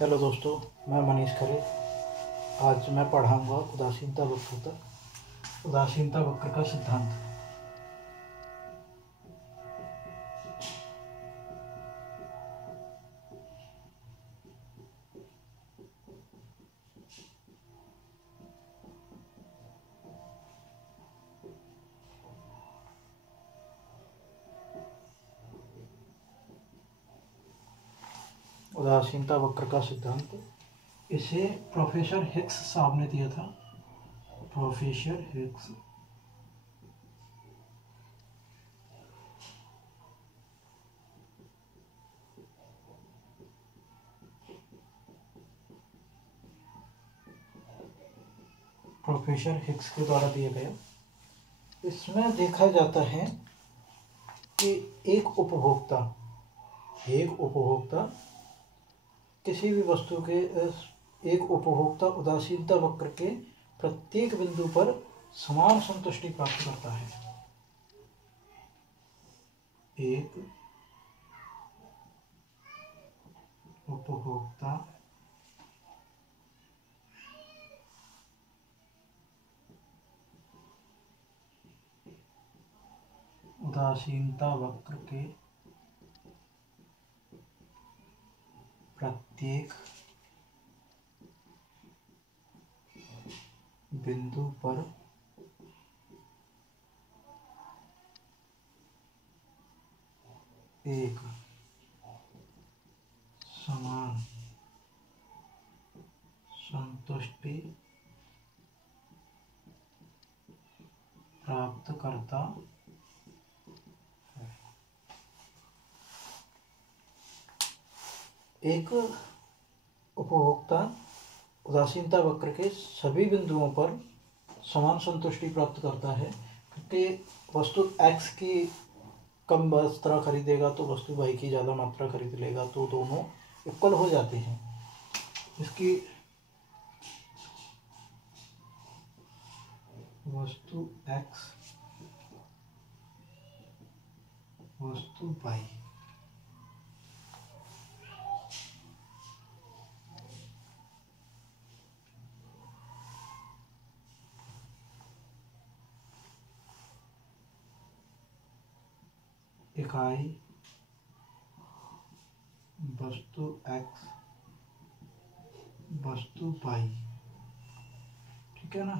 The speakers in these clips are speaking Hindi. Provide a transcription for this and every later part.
हेलो दोस्तों, मैं मनीष खरे। आज मैं पढ़ाऊंगा उदासीनता वक्र का सिद्धांत। उदासीनता वक्र का सिद्धांत, इसे प्रोफेसर हिक्स साहब ने दिया था। प्रोफेसर हिक्स के द्वारा दिया गया। इसमें देखा जाता है कि एक उपभोक्ता किसी भी वस्तु के एक उपभोक्ता उदासीनता वक्र के प्रत्येक बिंदु पर समान संतुष्टि प्राप्त करता है। एक उपभोक्ता उदासीनता वक्र के प्रत्येक बिंदु पर एक समान संतुष्टि प्राप्त करता है। एक उपभोक्ता उदासीनता वक्र के सभी बिंदुओं पर समान संतुष्टि प्राप्त करता है, क्योंकि वस्तु x की कम मात्रा खरीदेगा तो वस्तु y की ज़्यादा मात्रा खरीद लेगा, तो दोनों इक्वल हो जाते हैं। इसकी वस्तु x वस्तु y इकाई वस्तु x वस्तु y, ठीक है ना।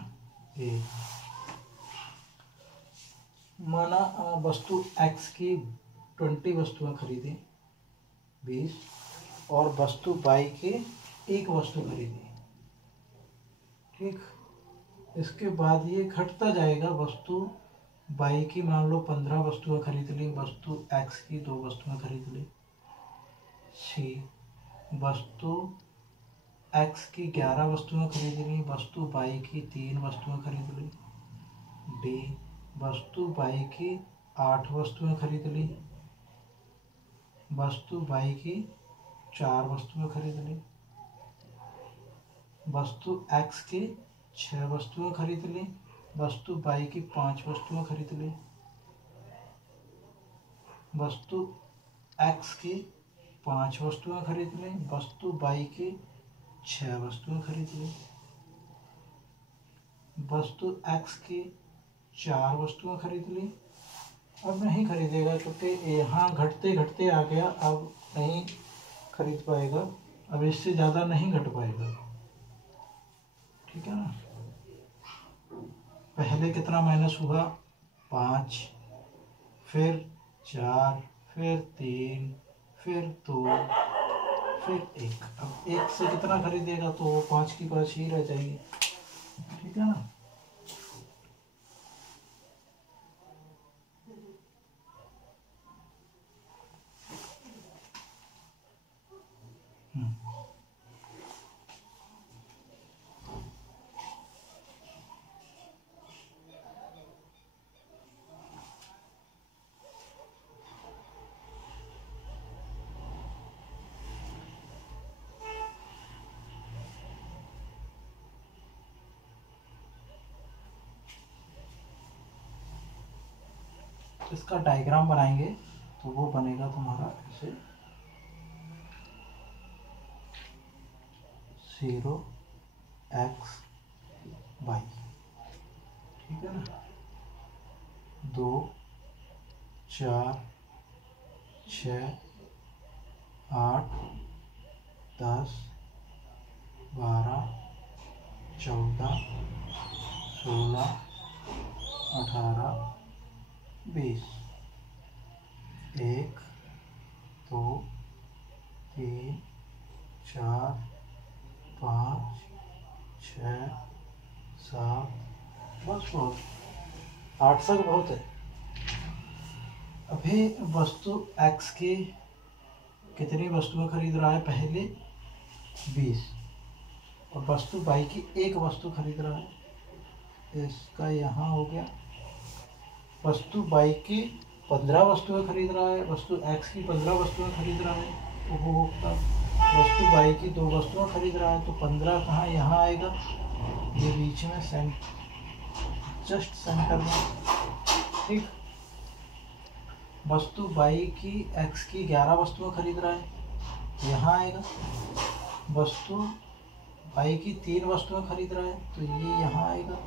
ए माना वस्तु x की 20 वस्तुएं खरीदें 20, और वस्तु y की एक वस्तु खरीदें, ठीक। इसके बाद ये घटता जाएगा। वस्तु y की मान लो 15 वस्तुएं खरीद ली, वस्तु x की 2 वस्तुएं खरीद ली। सी वस्तु x की 11 वस्तुएं खरीद ली, वस्तु y की 3 वस्तुएं खरीद ली। डी वस्तु y की 8 वस्तुएं खरीद ली, वस्तु y की 4 वस्तुएं खरीद ली। वस्तु x की 6 वस्तुएं खरीद ली, वस्तु y की 5 वस्तुएं खरीद ली। वस्तु x की 5 वस्तुएं खरीद ली, वस्तु y की 6 वस्तुएं खरीद ली। वस्तु x की 4 वस्तुएं खरीद ली। अब नहीं खरीदेगा, क्योंकि यहाँ घटते घटते आ गया, अब नहीं खरीद पाएगा, अब इससे ज़्यादा नहीं घट पाएगा, ठीक है ना। पहले कितना माइनस हुआ? 5, फिर 4, फिर 3, फिर 2, फिर 1। अब 1 से कितना खरीदेगा तो वो 5 की 5 ही रह जाएगी, ठीक है ना। इसका डायग्राम बनाएंगे तो वो बनेगा तुम्हारा ऐसे। 0 x y, ठीक है ना। 2 4 6 8 10 12 14 16 18 20, 1 2 3 4 5 6 7, बस बहुत, 8 तक बहुत है। अभी वस्तु x की कितनी वस्तुएं खरीद रहा है, पहले 20, और वस्तु y की एक वस्तु खरीद रहा है, इसका यहाँ हो गया। वस्तु y की 15 वस्तुएं खरीद रहा है, वस्तु x की 15 वस्तुएं खरीद रहा है उपभोक्ता, वस्तु y की 2 वस्तुएं खरीद रहा है, तो 15 कहाँ, यहाँ आएगा, ये बीच में जस्ट सेंटर में, ठीक। वस्तु y की x की 11 वस्तुएं खरीद रहा है, यहाँ आएगा। वस्तु y की 3 वस्तुएं खरीद रहा है, तो ये यहाँ आएगा,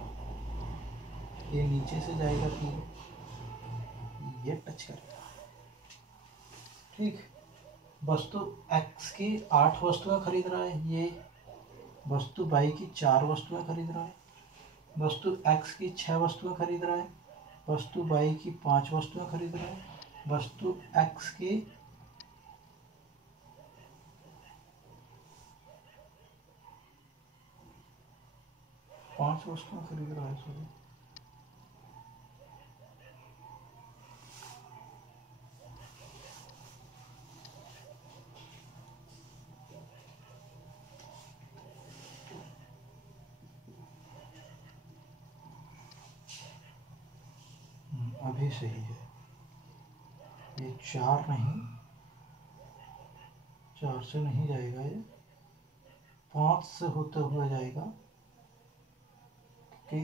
ये नीचे से जाएगा, 3 ये टच करेगा, ठीक। वस्तु x की 8 वस्तुएं खरीद रहा है, ये वस्तु y की 4 वस्तुएं खरीद रहा है, वस्तु x की 6 वस्तुएं खरीद रहा है, वस्तु y की 5 वस्तुएं खरीद रहा है, वस्तु x की 5 वस्तुएं खरीद रहा है, सॉरी, अभी सही है, ये 4 नहीं, 4 से नहीं जाएगा, ये 5 से होते हुए जाएगा, कि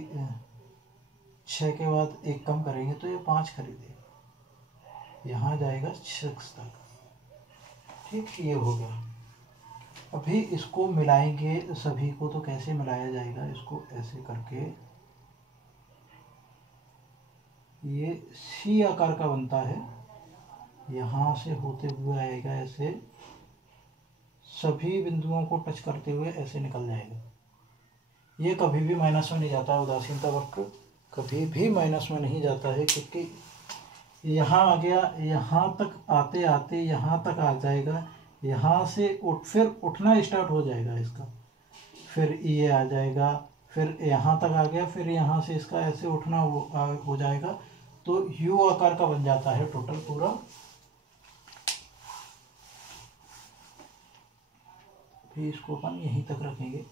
6 के बाद 1 कम करेंगे तो ये 5 खरीदेगा, यहाँ जाएगा 6 तक, ठीक। ये हो गया। अभी इसको मिलाएंगे सभी को, तो कैसे मिलाया जाएगा, इसको ऐसे करके, ये सी आकार का बनता है, यहाँ से होते हुए आएगा, ऐसे सभी बिंदुओं को टच करते हुए ऐसे निकल जाएगा। ये कभी भी माइनस में नहीं जाता है, उदासीनता वक्र कभी भी माइनस में नहीं जाता है, क्योंकि यहाँ आ गया, यहाँ तक आते आते यहाँ तक आ जाएगा, यहाँ से फिर उठना स्टार्ट हो जाएगा इसका, फिर ये आ जाएगा, फिर यहाँ तक आ गया, फिर यहाँ से इसका ऐसे उठना हो जाएगा, तो यू आकार का बन जाता है टोटल पूरा। फिर इसको अपन यहीं तक रखेंगे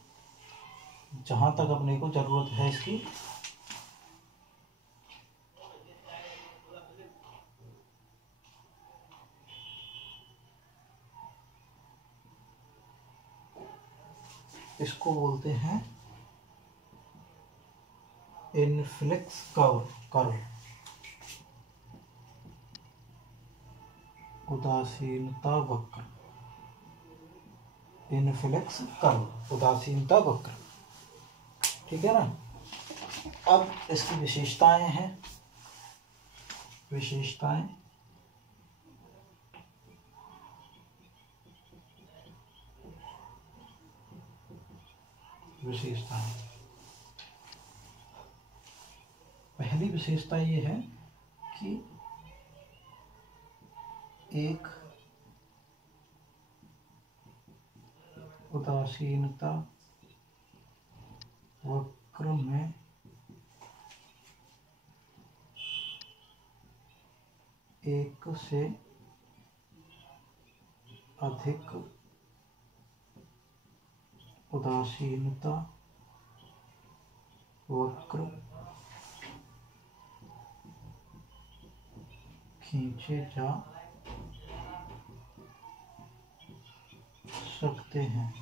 जहाँ तक अपने को ज़रूरत है इसकी। इसको बोलते हैं इनफ्लेक्स कर्व, उदासीनता वक्र, इनफ्लेक्स कर्व, उदासीनता वक्र, ठीक है ना। अब इसकी विशेषताएं हैं, विशेषताएं पहली विशेषता ये है कि एक उदासीनता वक्र में एक से अधिक उदासीनता वक्र खींचे जा सकते हैं।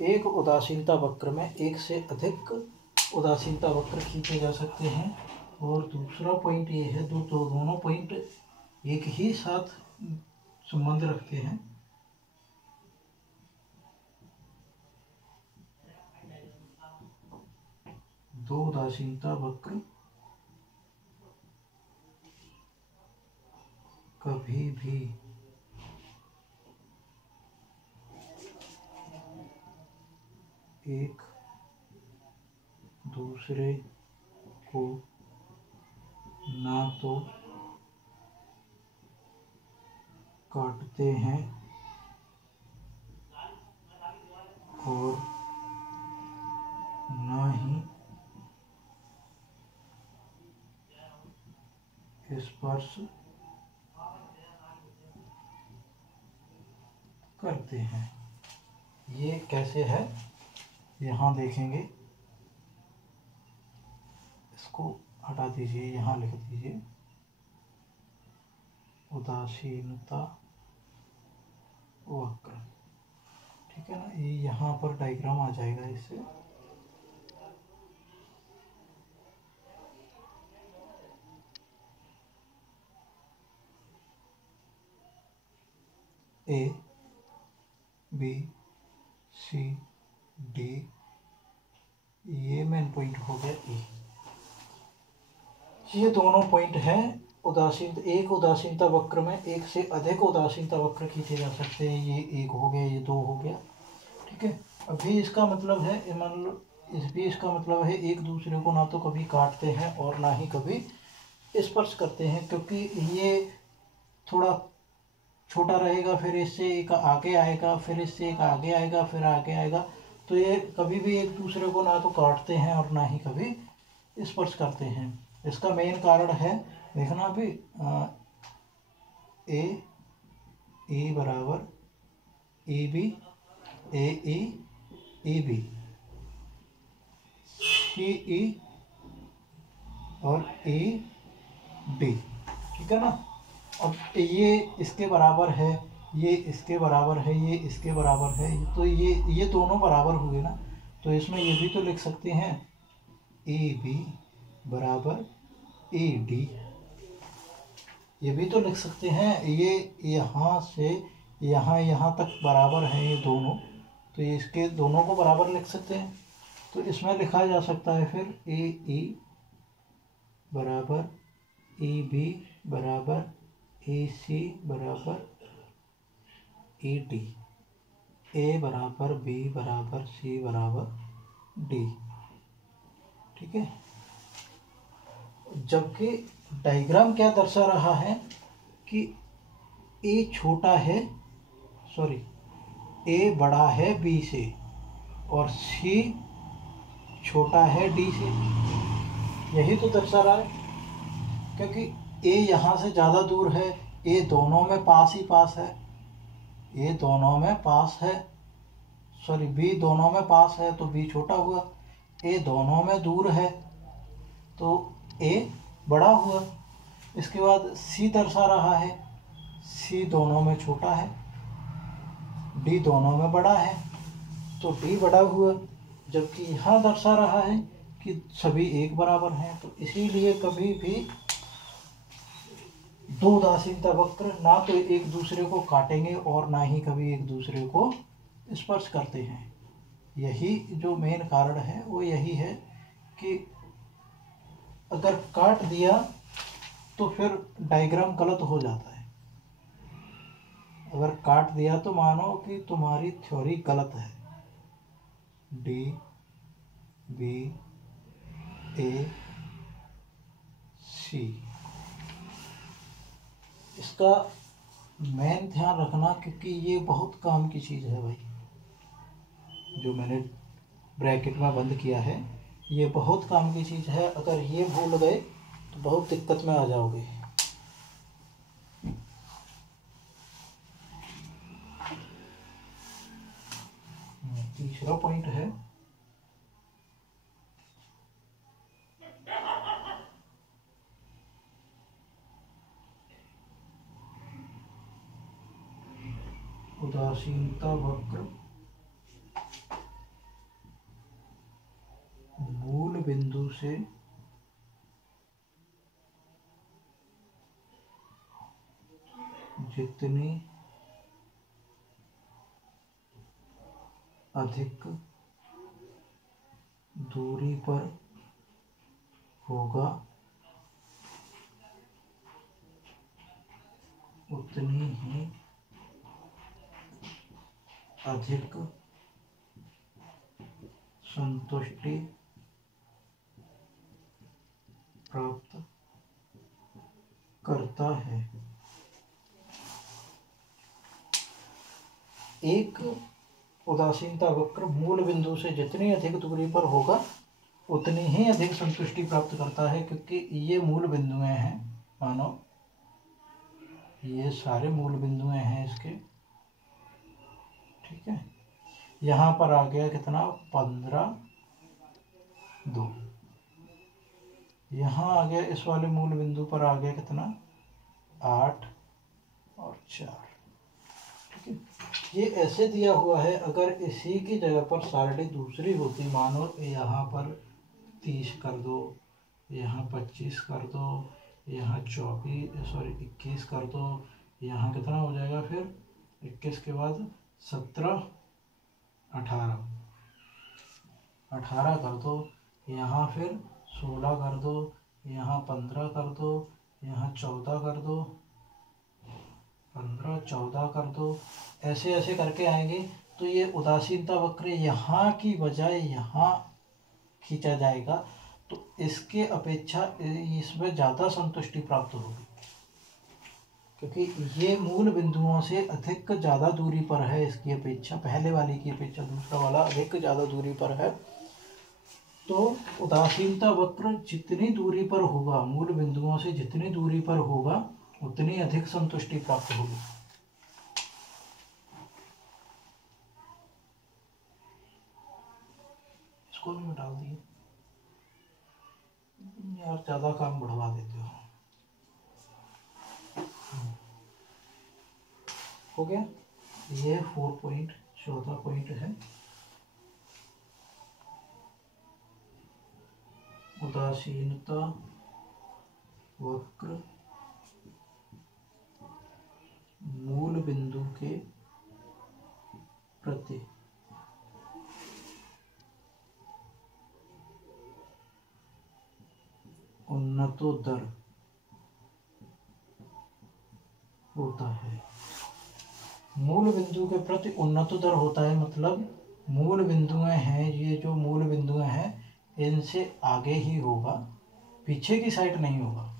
एक उदासीनता वक्र में एक से अधिक उदासीनता वक्र खींचे जा सकते हैं। और दूसरा पॉइंट ये है, दोनों पॉइंट एक ही साथ संबंध रखते हैं। दो उदासीनता वक्र कभी भी एक दूसरे को ना तो काटते हैं और ना ही स्पर्श करते हैं। ये कैसे है यहाँ देखेंगे। इसको हटा दीजिए, यहाँ लिख दीजिए उदासीनता वक्र। ठीक है ना, ये यहाँ पर डायग्राम आ जाएगा इससे। ए बी सी डी, ये मेन पॉइंट हो गया ए। ये दोनों पॉइंट हैं उदासीन। एक उदासीनता वक्र में एक से अधिक उदासीनता वक्र खींचे जा सकते हैं। ये एक हो गया, ये दो हो गया। ठीक है, अभी इसका मतलब है, मान लो इस भी इसका मतलब है एक दूसरे को ना तो कभी काटते हैं और ना ही कभी स्पर्श करते हैं, क्योंकि ये थोड़ा छोटा रहेगा, फिर इससे एक आगे आएगा, फिर इससे एक आगे आएगा, फिर आगे आएगा। तो ये कभी भी एक दूसरे को ना तो काटते हैं और ना ही कभी स्पर्श करते हैं। इसका मेन कारण है, देखना भी, ए बराबर ए बी, ए बी, सी ई और ए डी। ठीक है ना। अब ये इसके बराबर है, ये इसके बराबर है, ये इसके बराबर है, तो ये दोनों बराबर हुए ना। तो इसमें ये भी तो लिख सकते हैं ए बी बराबर ए डी, ये भी तो लिख सकते हैं। ये यहाँ से यहाँ तक बराबर है ये दोनों, तो ये इसके दोनों को बराबर लिख सकते हैं। तो इसमें लिखा जा सकता है फिर ए बराबर ए बी बराबर ए सी बराबर ए डी, ए बराबर बी बराबर सी बराबर डी। ठीक है, जबकि डायग्राम क्या दर्शा रहा है कि ए छोटा है, सॉरी, ए बड़ा है बी से और सी छोटा है डी से। यही तो दर्शा रहा है, क्योंकि ए यहाँ से ज़्यादा दूर है, ए दोनों में पास ही पास है, ए दोनों में पास है, सॉरी बी दोनों में पास है तो बी छोटा हुआ, ए दोनों में दूर है तो ए बड़ा हुआ। इसके बाद सी दर्शा रहा है, सी दोनों में छोटा है, डी दोनों में बड़ा है तो डी बड़ा हुआ। जबकि यहाँ दर्शा रहा है कि सभी एक बराबर हैं, तो इसीलिए कभी भी दो उदासीनता वक्र ना तो एक दूसरे को काटेंगे और ना ही कभी एक दूसरे को स्पर्श करते हैं। यही जो मेन कारण है वो यही है कि अगर काट दिया तो फिर डायग्राम गलत हो जाता है। अगर काट दिया तो मानो कि तुम्हारी थ्योरी गलत है। डी बी ए सी, इसका मेन ध्यान रखना, क्योंकि ये बहुत काम की चीज़ है भाई। जो मैंने ब्रैकेट में बंद किया है ये बहुत काम की चीज़ है। अगर ये भूल गए तो बहुत दिक्कत में आ जाओगे। तीसरा पॉइंट है उदासीनता वक्र मूल बिंदु से जितनी अधिक दूरी पर होगा उतनी ही अधिक संतुष्टि प्राप्त करता है। एक उदासीनता वक्र मूल बिंदु से जितनी अधिक दूरी पर होगा उतनी ही अधिक संतुष्टि प्राप्त करता है, क्योंकि ये मूल बिंदुएं हैं। मानो ये सारे मूल बिंदुएं हैं इसके, ठीक है। यहाँ पर आ गया कितना, 15, 2। यहाँ आ गया इस वाले मूल बिंदु पर आ गया कितना, 8 और 4, ठीक है। ये ऐसे दिया हुआ है, अगर इसी की जगह पर सारणी दूसरी होती, मानो यहाँ पर 30 कर दो, यहाँ 25 कर दो, यहाँ 21 कर दो, यहाँ कितना हो जाएगा फिर 21 के बाद 17, 18 कर दो, यहाँ फिर 16 कर दो, यहाँ 15 कर दो, यहाँ 14 कर दो, 15, 14 कर दो, ऐसे ऐसे करके आएंगे। तो ये उदासीनता वक्र यहाँ की बजाय यहाँ खींचा जाएगा, तो इसके अपेक्षा इसमें ज़्यादा संतुष्टि प्राप्त होगी, क्योंकि ये मूल बिंदुओं से अधिक ज़्यादा दूरी पर है इसकी अपेक्षा, पहले वाले की अपेक्षा दूसरा वाला अधिक ज़्यादा दूरी पर है। तो उदासीनता वक्र जितनी दूरी पर होगा, मूल बिंदुओं से जितनी दूरी पर होगा उतनी अधिक संतुष्टि प्राप्त होगी। इसको भी मिटा दिए यार, ज़्यादा काम बढ़वा देते हो गया। ये 4.14 पॉइंट है। उदासीनता वक्र मूल बिंदु के प्रति उन्नतोत्तर होता है। मूल बिंदु के प्रति उन्नतोत्तर होता है, मतलब मूल बिंदुएं हैं, ये जो मूल बिंदुएं हैं इनसे आगे ही होगा, पीछे की साइड नहीं होगा।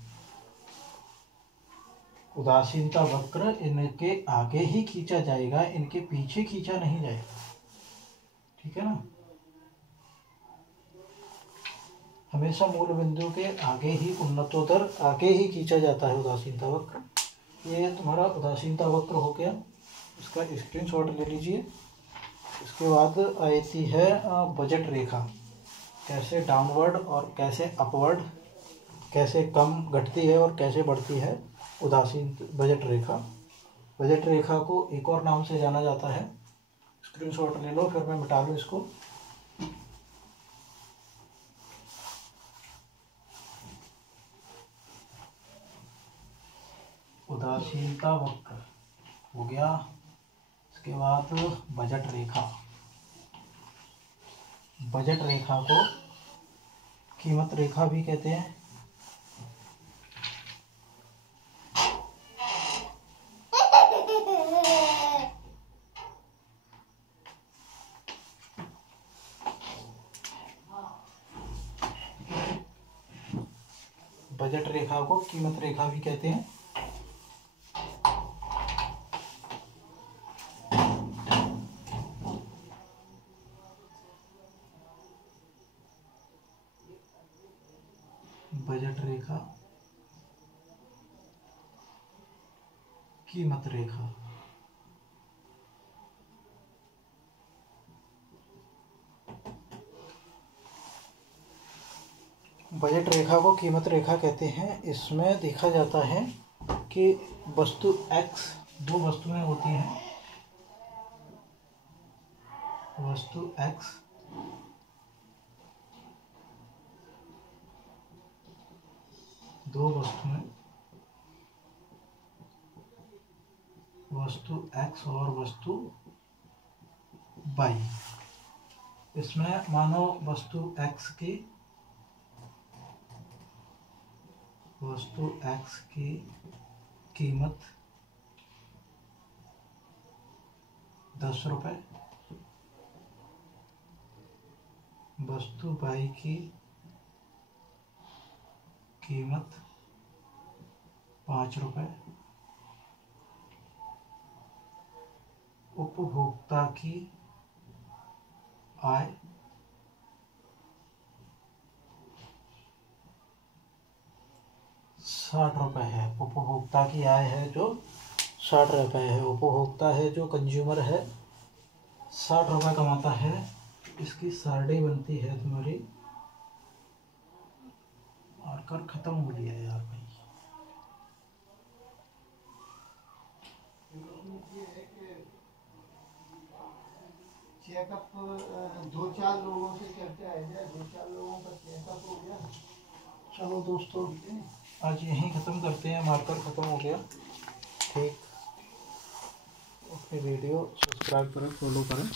उदासीनता वक्र इनके आगे ही खींचा जाएगा, इनके पीछे खींचा नहीं जाएगा, ठीक है ना। हमेशा मूल बिंदु के आगे ही उन्नतोत्तर आगे ही खींचा जाता है उदासीनता वक्र। ये तुम्हारा उदासीनता वक्र हो गया, इसका स्क्रीनशॉट ले लीजिए। इसके बाद आती है बजट रेखा, कैसे डाउनवर्ड और कैसे अपवर्ड, कैसे कम घटती है और कैसे बढ़ती है उदासीन बजट रेखा। बजट रेखा को एक और नाम से जाना जाता है, स्क्रीनशॉट ले लो, फिर मैं मिटा लूँ इसको। उदासीनता वक्र हो गया। इसके बाद बजट रेखा, बजट रेखा को कीमत रेखा भी कहते हैं। बजट रेखा को कीमत रेखा भी कहते हैं। बजट रेखा, कीमत रेखा। बजट रेखा को कीमत रेखा कहते हैं। इसमें देखा जाता है कि वस्तु X, दो वस्तुएं होती हैं, वस्तु X दो वस्तुएं, वस्तु X और वस्तु Y। इसमें मानो वस्तु X की वस्तु एक्स की कीमत 10 रुपये, वस्तु वाई की कीमत 5 रुपये, उपभोक्ता की आय 60 रुपये है। उपभोक्ता की आय है जो 60 रुपये है। उपभोक्ता है जो कंज्यूमर है 60 रुपये कमाता है। इसकी साड़ी बनती है तुम्हारी, मार्कर खत्म हो गया यार भाई। चेकअप 2-4 लोगों से करते आए, 2-4 लोगों का चेकअप हो गया। चलो दोस्तों आज यहीं ख़त्म करते हैं, मार्कर ख़त्म हो गया। ठीक, अपनी वीडियो सब्सक्राइब करें, फॉलो करें।